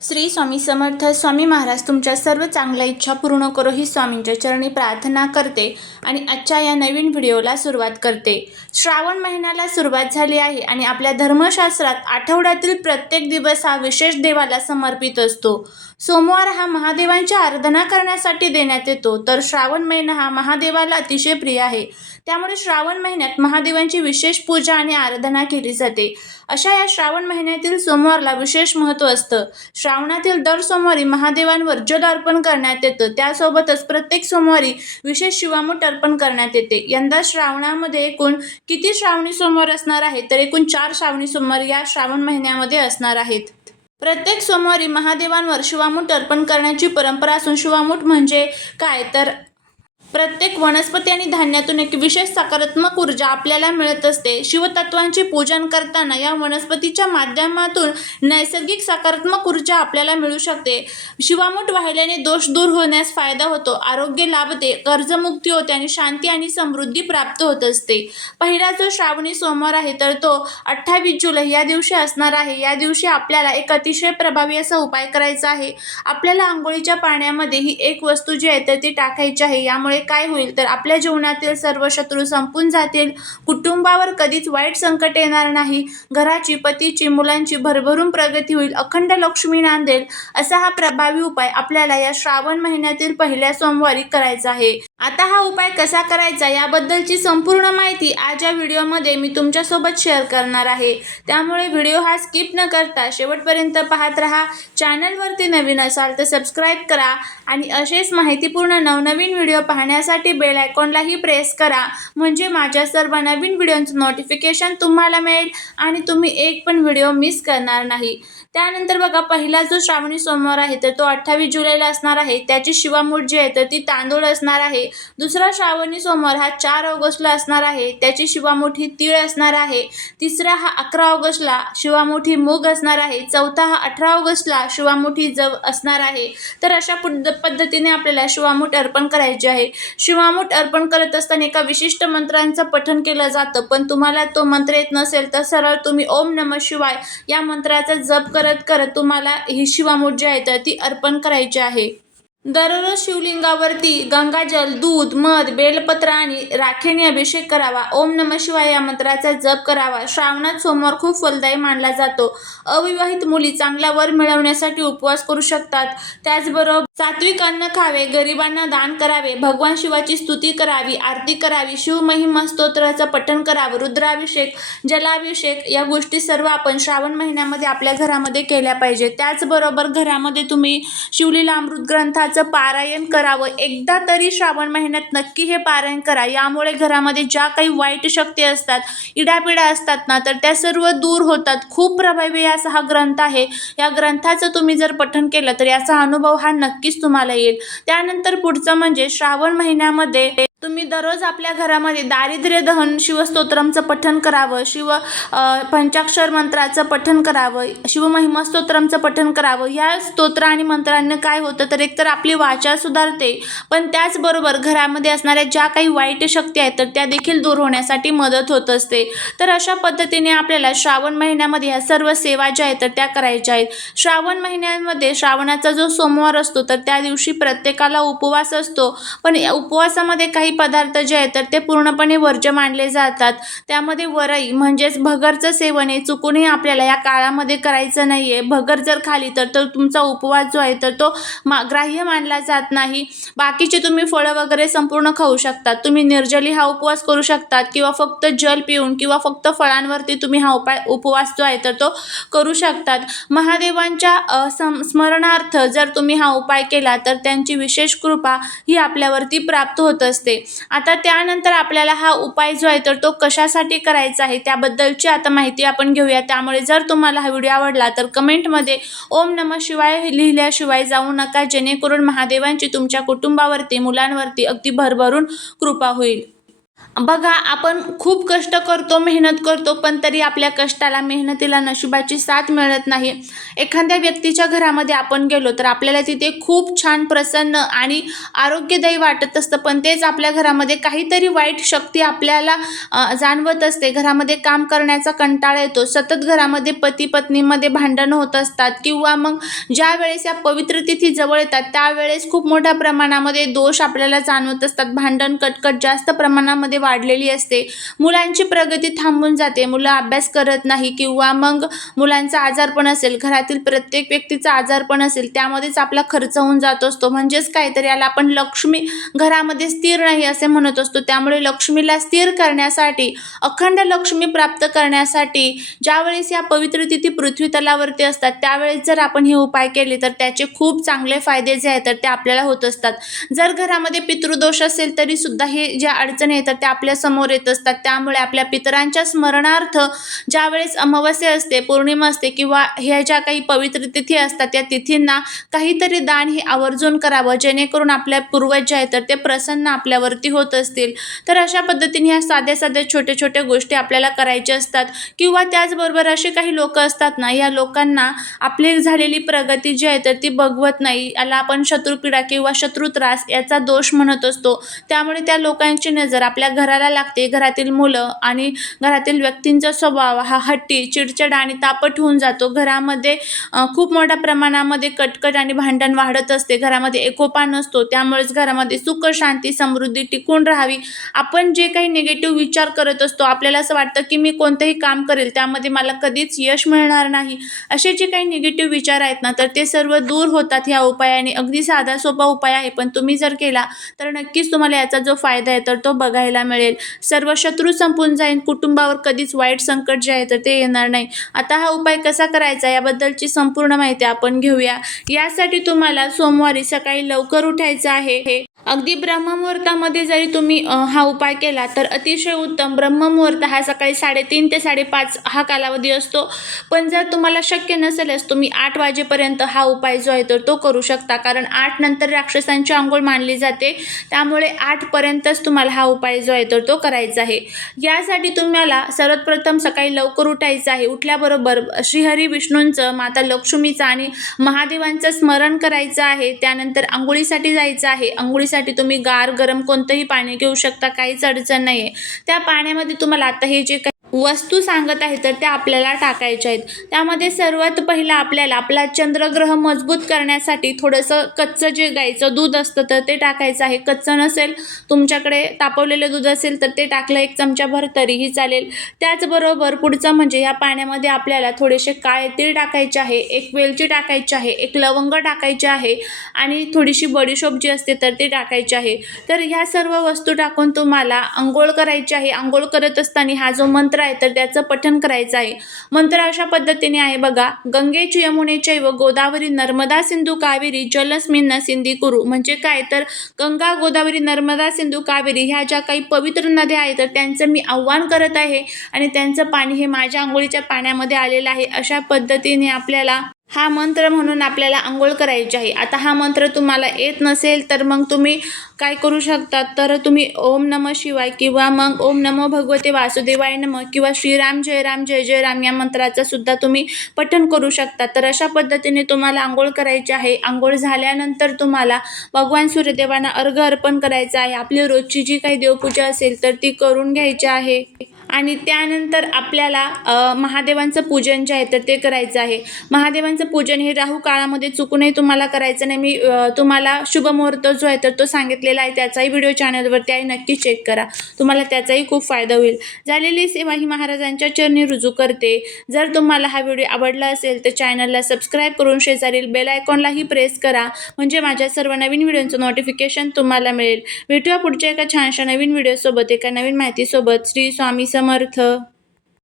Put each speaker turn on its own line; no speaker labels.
श्री स्वामी समर्थ स्वामी महाराज तुमच्या सर्व चांगल्या इच्छा पूर्ण करो ही स्वामींच्या चरणी प्रार्थना करते आणि आजच्या या नवीन व्हिडिओला सुरुवात करते. श्रावण महिन्याला सुरुवात झाली आहे आणि आपल्या धर्मशास्त्रात आठवड्यातील प्रत्येक दिवस हा विशेष देवाला समर्पित असतो. सोमवार हा महादेवांची आराधना करण्यासाठी देण्यात येतो. तर श्रावण महिना हा महादेवाला अतिशय प्रिय आहे. त्यामुळे श्रावण महिन्यात महादेवांची विशेष पूजा आणि आराधना केली जाते. अशा या श्रावण महिन्यातील सोमवारला विशेष महत्त्व असतं. श्रावणातील दर सोमवारी महादेवांवर जल अर्पण करण्यात येतं. त्यासोबतच प्रत्येक सोमवारी विशेष शिवामूठ अर्पण करण्यात येते. यंदा श्रावणामध्ये एकूण किती श्रावणी सोमवार असणार आहे तर एकूण चार श्रावणी सोमवार या श्रावण महिन्यामध्ये असणार आहेत. प्रत्येक सोमवारी महादेवांवर शिवामूठ अर्पण करण्याची परंपरा असून शिवामूठ म्हणजे काय? तर प्रत्येक वनस्पती आणि धान्यातून एक विशेष सकारात्मक ऊर्जा आपल्याला मिळत असते. शिवतत्वांचे पूजन करताना या वनस्पतीच्या माध्यमातून नैसर्गिक सकारात्मक ऊर्जा आपल्याला मिळू शकते. शिवामूठ वाहिल्याने दोष दूर होण्यास फायदा होतो. आरोग्य लाभते कर्जमुक्ती होते आणि शांती आणि समृद्धी प्राप्त होत असते. पहिला जो श्रावणी सोमवार आहे तर तो अठ्ठावीस जुलै या दिवशी असणार आहे. या दिवशी आपल्याला एक अतिशय प्रभावी असा उपाय करायचा आहे. आपल्याला आंघोळीच्या पाण्यामध्ये ही एक वस्तू जी आहे तर ती टाकायची आहे. यामुळे काय होईल? तर आपल्या जीवनातील सर्व शत्रू संपून जातील. कुटुंबावर कधीच वाईट संकट येणार नाही. घराची पतीची मुलांची भरभरून प्रगती होईल. अखंड लक्ष्मी नांदेल असा हा प्रभावी उपाय आपल्याला या श्रावण महिन्यातील पहिल्या सोमवारी करायचा आहे. आता हा उपाय कसा करायचा याबद्दलची संपूर्ण माहिती आज या व्हिडिओमध्ये मी तुमच्यासोबत शेअर करणार आहे. त्यामुळे व्हिडिओ हा स्किप न करता शेवटपर्यंत पाहत राहा. चॅनलवरती नवीन असाल तर सबस्क्राईब करा आणि असेच माहितीपूर्ण नवनवीन व्हिडिओ पाहण्यासाठी बेल आयकॉनलाही प्रेस करा. म्हणजे माझ्या सर्व नवीन व्हिडिओचं नोटिफिकेशन तुम्हाला मिळेल आणि तुम्ही एक पण व्हिडिओ मिस करणार नाही. त्यानंतर बघा पहिला जो श्रावणी सोमवार आहे तर तो अठ्ठावीस जुलैला असणार आहे. त्याची शिवामूठ जी आहे तर ती तांदूळ असणार आहे. दुसरा श्रावणी सोमवार हा चार ऑगस्टला असणार आहे. त्याची शिवामूठ ही तीळ असणार आहे. तिसरा हा अकरा ऑगस्टला शिवामूठ ही मूग असणार आहे. चौथा हा अठरा ऑगस्टला शिवामूठ ही जव असणार आहे. तर अशा पद्धतीने आपल्याला शिवामूठ अर्पण करायचे आहे. शिवामूठ अर्पण करत असताना एका विशिष्ट मंत्रांचं पठण केलं जातं. पण तुम्हाला तो मंत्र येत नसेल तर सरळ तुम्ही ओम नम शिवाय या मंत्राचा जप करत करत तुम्हाला ही शिवामूठ जी आहे तर ती अर्पण करायची आहे. दररोज शिवलिंगावरती गंगाजल दूध मध बेलपत्र आणि राखेने अभिषेक करावा. ओम नम शिवाय या मंत्राचा जप करावा. श्रावणात सोमवार खूप फलदायी मानला जातो. अविवाहित मुली चांगला वर मिळवण्यासाठी उपवास करू शकतात. त्याचबरोबर सात्विक अन्न खावे गरिबांना दान करावे भगवान शिवाची स्तुती करावी आरती करावी शिवमहिमा स्तोत्राचं पठण करावं रुद्राभिषेक जलाभिषेक या गोष्टी सर्व आपण श्रावण महिन्यामध्ये आपल्या घरामध्ये केल्या पाहिजे त्याचबरोबर घरामध्ये तुम्ही शिवलीला अमृत ग्रंथाचं पारायण करावं. एकदा तरी श्रावण महिन्यात नक्की हे पारायण करा. यामुळे घरामध्ये ज्या काही वाईट शक्ती असतात इडापिडा असतात ना तर त्या सर्व दूर होतात. खूप प्रभावी असा हा ग्रंथ आहे. या ग्रंथाचं तुम्ही जर पठण केलं तर याचा अनुभव हा नक्कीच तुम्हाला येईल. त्यानंतर पुढचं म्हणजे श्रावण महिन्यामध्ये तुम्ही दररोज आपल्या घरामध्ये दारिद्र्य दहन शिवस्तोत्रमचं पठण करावं शिव पंचाक्षर मंत्राचं पठण करावं शिवमहिमा स्तोत्रमचं पठण करावं. या स्तोत्र आणि मंत्रांनी काय होतं तर एकतर आपली वाचा सुधारते पण त्याचबरोबर घरामध्ये असणाऱ्या ज्या काही वाईट शक्ती आहेत तर त्या देखील दूर होण्यासाठी मदत होत असते. तर अशा पद्धतीने आपल्याला श्रावण महिन्यामध्ये ह्या सर्व सेवा ज्या आहेत तर त्या करायच्या आहेत. श्रावण महिन्यामध्ये श्रावणाचा जो सोमवार असतो तर त्या दिवशी प्रत्येकाला उपवास असतो पण या उपवासामध्ये काही पदार्थ जे आहेत तर ते पूर्णपणे वर्ज्य मानले जातात. त्यामध्ये वरई म्हणजेच भगरचं सेवन हे चुकूनही आपल्याला या काळामध्ये करायचं नाही आहे भगर जर खाली तर तो तुमचा उपवास जो आहे तर तो मा ग्राह्य मानला जात नाही. बाकीचे तुम्ही फळं वगैरे संपूर्ण खाऊ शकतात. तुम्ही निर्जली हा उपवास करू शकतात किंवा फक्त जल पिऊन किंवा फक्त फळांवरती तुम्ही हा उपाय उपवास जो आहे तर तो करू शकतात. महादेवांच्या सम स्मरणार्थ जर तुम्ही हा उपाय केला तर त्यांची विशेष कृपा ही आपल्यावरती प्राप्त होत असते. आता त्यानंतर आपल्याला हा उपाय जो आहे तर तो कशासाठी करायचा आहे त्याबद्दलची आता माहिती आपण घेऊया. त्यामुळे जर तुम्हाला हा व्हिडिओ आवडला तर कमेंटमध्ये ओम नम शिवाय लिहिल्याशिवाय जाऊ नका. जेणेकरून महादेवांची तुमच्या कुटुंबावरती मुलांवरती अगदी भरभरून कृपा होईल. बघा आपण खूप कष्ट करतो मेहनत करतो पण तरी आपल्या कष्टाला मेहनतीला नशिबाची साथ मिळत नाही. एखाद्या व्यक्तीच्या घरामध्ये आपण गेलो तर आपल्याला तिथे खूप छान प्रसन्न आणि आरोग्यदायी वाटत असतं. पण तेच आपल्या घरामध्ये काहीतरी वाईट शक्ती आपल्याला जाणवत असते. घरामध्ये काम करण्याचा कंटाळा येतो. सतत घरामध्ये पती पत्नीमध्ये भांडणं होत असतात किंवा मग ज्या वेळेस या पवित्र तिथी जवळ येतात त्यावेळेस खूप मोठ्या प्रमाणामध्ये दोष आपल्याला जाणवत असतात. भांडण कटकट जास्त प्रमाणामध्ये वाढलेली असते. मुलांची प्रगती थांबून जाते. मुलं अभ्यास करत नाही किंवा मग मुलांचा आजारपण असेल घरातील प्रत्येक व्यक्तीचा आजारपण असेल त्यामध्येच आपला खर्च होऊन जात असतो. म्हणजेच काहीतरी याला आपण लक्ष्मी घरामध्ये स्थिर नाही असे म्हणत असतो. त्यामुळे लक्ष्मीला स्थिर करण्यासाठी अखंड लक्ष्मी प्राप्त करण्यासाठी ज्यावेळेस या पवित्र तिथी पृथ्वी तलावरती असतात त्यावेळेस जर आपण हे उपाय केले तर त्याचे खूप चांगले फायदे जे आहेत तर ते आपल्याला होत असतात. जर घरामध्ये पितृदोष असेल तरी सुद्धा हे ज्या अडचणी येतात त्या आपल्यासमोर येत असतात. त्यामुळे आपल्या पितरांच्या स्मरणार्थ ज्यावेळेस अमावस्या असते पौर्णिमा असते किंवा ह्या ज्या काही पवित्र तिथी असतात त्या तिथींना काहीतरी दान हे आवर्जून करावं. जेणेकरून आपल्या पूर्वज जे आहेत तर ते प्रसन्न आपल्यावरती होत असतील. तर अशा पद्धतीने ह्या साध्या साध्या छोट्या छोट्या गोष्टी आपल्याला करायच्या असतात. किंवा त्याचबरोबर असे काही लोक असतात ना या लोकांना आपली झालेली प्रगती जी आहे तर ती बघवत नाही. याला आपण शत्रुपीडा किंवा शत्रुत्रास याचा दोष म्हणत असतो. त्यामुळे त्या लोकांची नजर आपल्या घराला लागते घरातील मुलं आणि घरातील व्यक्तींचा स्वभाव हा हट्टी चिडचिड आणि तापट होऊन जातो. घरामध्ये खूप मोठ्या प्रमाणामध्ये कटकट आणि भांडण वाढत असते. घरामध्ये एकोपा नसतो. त्यामुळेच घरामध्ये सुख शांती समृद्धी टिकून राहावी. आपण जे काही निगेटिव्ह विचार करत असतो आपल्याला असं वाटतं की मी कोणतंही काम करेल त्यामध्ये मला कधीच यश मिळणार नाही. असे जे काही निगेटिव्ह विचार आहेत ना तर ते सर्व दूर होतात ह्या उपायाने. अगदी साधा सोपा उपाय आहे. पण तुम्ही जर केला तर नक्कीच तुम्हाला याचा जो फायदा आहे तर तो बघायला मिळेल. सर्व शत्रू संपून जाईल कुटुंबावर कधीच वाईट संकट जे आहे तर ते येणार नाही. आता हा उपाय कसा करायचा? याबद्दलची संपूर्ण माहिती आपण घेऊया. यासाठी तुम्हाला सोमवारी सकाळी लवकर उठायचं आहे. हे अगदी ब्रह्ममुहूर्तामध्ये जरी तुम्ही हा उपाय केला तर अतिशय उत्तम. ब्रह्ममुहूर्त हा सकाळी साडेतीन ते साडेपाच हा कालावधी असतो. पण जर तुम्हाला शक्य नसेलच तुम्ही आठ वाजेपर्यंत हा उपाय जो आहे तर तो करू शकता. कारण आठ नंतर राक्षसांची आंघोळ मानली जाते. त्यामुळे आठपर्यंतच तुम्हाला हा उपाय जो आहे तर तो करायचा आहे. यासाठी तुम्हाला सर्वात प्रथम सकाळी लवकर उठायचं आहे. उठल्याबरोबर श्रीहरी विष्णूंचं माता लक्ष्मीचं आणि महादेवांचं स्मरण करायचं आहे. त्यानंतर आंघोळीसाठी जायचं आहे. आंघोळीसाठी तुम्ही गार गरम कोणतंही पाणी घेऊ शकता काहीच अडचण नाही आहे त्या पाण्यामध्ये तुम्हाला आता हे जे काही वस्तू सांगत आहे तर त्या आपल्याला टाकायच्या आहेत. त्यामध्ये सर्वात पहिलं आपल्याला आपला चंद्रग्रह मजबूत करण्यासाठी थोडंसं कच्चं जे गाईचं दूध असतं तर ते टाकायचं आहे. कच्चं नसेल तुमच्याकडे तापवलेलं दूध असेल तर ते टाकलं एक चमचाभर तरीही चालेल. त्याचबरोबर पुढचं म्हणजे या पाण्यामध्ये आपल्याला थोडेसे काळे तीळ टाकायचे आहे एक वेलची टाकायची आहे एक लवंग टाकायचे आहे आणि थोडीशी बडीशोप जी असते तर ती टाकायची आहे. तर ह्या सर्व वस्तू टाकून तुम्हाला आंघोळ करायची आहे. आंघोळ करत असताना हा जो मंत्र आहे तर त्याचं पठण करायचं आहे. मंत्र अशा पद्धतीने आहे बघा गंगेची यमुनेचे व गोदावरी नर्मदा सिंधू कावेरी जलस्मिन्ना सिंधी कुरु. म्हणजे काय? तर गंगा गोदावरी नर्मदा सिंधू कावेरी ह्या ज्या काही पवित्र नद्या आहेत तर त्यांचं मी आव्हान करत आहे आणि त्यांचं पाणी हे माझ्या आंघोळीच्या पाण्यामध्ये आलेलं आहे. अशा पद्धतीने आपल्याला हा मंत्र म्हणून आपल्याला आंघोळ करायची आहे. आता हा मंत्र तुम्हाला येत नसेल तर मग तुम्ही काय करू शकता? तर तुम्ही ओम नम शिवाय किंवा मग ओम नमो भगवते वासुदेवाय नम किंवा श्रीराम जय राम जय जय राम या मंत्राचा सुद्धा तुम्ही पठण करू शकता. तर अशा पद्धतीने तुम्हाला आंघोळ करायची आहे. आंघोळ झाल्यानंतर तुम्हाला भगवान सूर्यदेवांना अर्घ अर्पण करायचं आहे. आपली रोजची जी काही देवपूजा असेल तर ती करून घ्यायची आहे. आणि त्यानंतर आपल्याला महादेवांचं पूजन जे आहे तर ते करायचं आहे. महादेवांचं पूजन हे राहू काळामध्ये चुकूनही तुम्हाला करायचं नाही. मी तुम्हाला शुभमुहूर्त जो आहे तर तो सांगितलेला आहे. त्याचाही व्हिडिओ चॅनलवरती आहे. नक्की चेक करा. तुम्हाला त्याचाही खूप फायदा होईल. झालेली सेवा ही महाराजांच्या चरणी रुजू करते. जर तुम्हाला हा व्हिडिओ आवडला असेल तर चॅनलला सबस्क्राईब करून शेजारील बेल आयकॉनलाही प्रेस करा. म्हणजे माझ्या सर्व नवीन व्हिडिओचं नोटिफिकेशन तुम्हाला मिळेल. भेटूया पुढच्या एका छानशा नवीन व्हिडिओसोबत एका नवीन माहितीसोबत. श्री स्वामी समर्थ